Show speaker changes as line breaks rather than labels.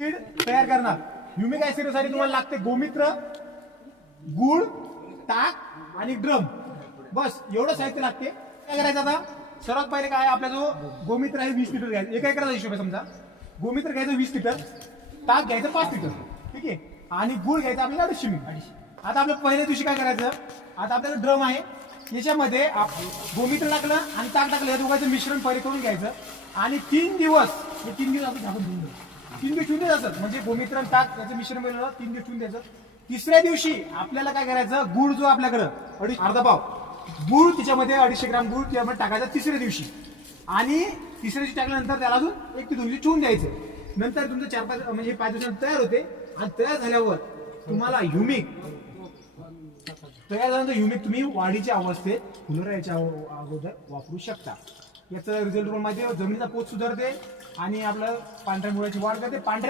Acid तयार करणार. Humic ऍसिडसाठी तुम्हाला लागते. गोमित्र गुळ ताक आणि ड्रम. बस एवढं साहित्य लागते. काय करायचं आता? सर्वात पहिले काय आपला जो गोमित्र आहे वीस लिटर घ्यायचं. एका एकराचा हिशोब आहे समजा. गोमित्र घ्यायचं वीस लिटर ताक घ्यायचं पाच लिटर. ठीक आहे? आणि गुळ घ्यायचं आपल्याला अडीचशे मिली आता आपल्या पहिल्या दिवशी काय करायचं? आता आपल्याला ड्रम आहे. याच्यामध्ये आप- गोमित्र टाकलं आणि ताक टाकलं या दोघांचं मिश्रण पहिले करून घ्यायचं. आणि तीन दिवस हे तीन दिवस आपण झाकून देऊन द्यायचं. तीन दिवस ठेवून द्यायचं म्हणजे गोमित्र ताक त्याचं मिश्रण बनवलं तीन दिवस ठेवून द्यायचं तिसऱ्या दिवशी आपल्याला काय करायचं? गुळ जो आपल्याकडं अडीच अर्धा पाव. गुळ तिच्यामध्ये अडीचशे ग्राम गुळ त्यामध्ये टाकायचा तिसऱ्या दिवशी. आणि तिसऱ्या दिवशी टाकल्यानंतर त्याला अजून एक ते दोन दिवशी ठेवून द्यायचं. नंतर तुमचं चार पाच म्हणजे पाच दिवसांत तयार होते. आणि तयार झाल्यावर तुम्हाला ह्युमिक तयार झाल्यानंतर ह्युमिक तुम्ही वाढीच्या अवस्थेत फुलरायच्या अगोदर वापरू शकता. याचा रिझल्ट पण माहिती आहे, जमिनीचा पोत सुधारते आणि आपलं पांढऱ्या मुळाची वाढ करते. पांढऱ्या